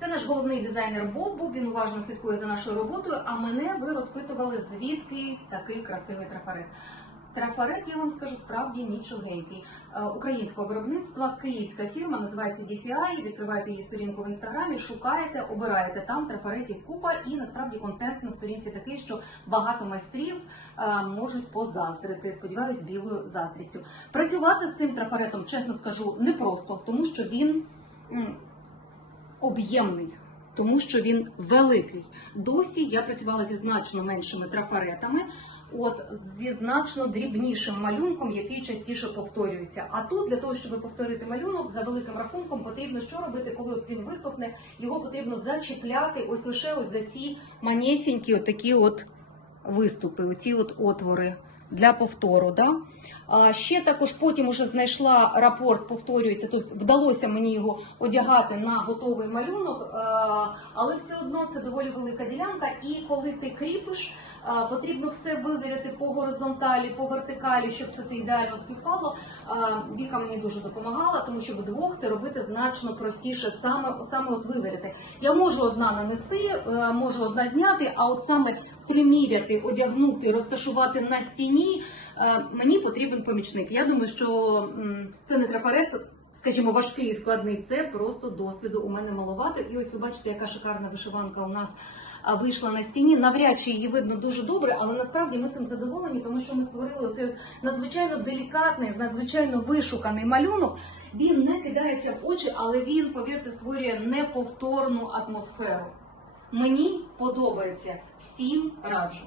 Це наш головний дизайнер Бобу. Він уважно слідкує за нашою роботою. А мене ви розпитували, звідки такий красивий трафарет. Трафарет, я вам скажу, справді нічогенький. Е, Українського виробництва, київська фірма, називається DFI. Відкриваєте її сторінку в інстаграмі, шукаєте, обираєте там трафаретів купа, і насправді контент на сторінці такий, що багато майстрів е, можуть позаздрити. Сподіваюсь, білою заздрістю. Працювати з цим трафаретом, чесно скажу, непросто, тому що він об'ємний. Тому що він великий. Досі я працювала зі значно меншими трафаретами, от зі значно дрібнішим малюнком, який частіше повторюється. А тут для того, щоб повторити малюнок, за великим рахунком потрібно що робити, коли він висохне, його потрібно зачіпляти ось лише ось за ці манісінькі отакі от виступи, оці от отвори для повтору. Да? А ще також потім уже знайшла рапорт, повторюється, тобто вдалося мені його одягати на готовий малюнок, але все одно це доволі велика ділянка. І коли ти кріпиш, потрібно все вивіряти по горизонталі, по вертикалі, щоб все це ідеально співпало. Віка мені дуже допомагала, тому що вдвох це робити значно простіше, саме саме от вивіряти. Я можу одна нанести, е, можу одна зняти, а от саме приміряти, одягнути, розташувати на стіні. Е, Мені потрібен помічник. Я думаю, що це не трафарет, скажімо, важкий і складний. Це просто досвіду у мене маловато. І ось ви бачите, яка шикарна вишиванка у нас вийшла на стіні. Навряд чи її видно дуже добре, але насправді ми цим задоволені, тому що ми створили цей надзвичайно делікатний, надзвичайно вишуканий малюнок. Він не кидається в очі, але він, повірте, створює неповторну атмосферу. Мені подобається всім раджу.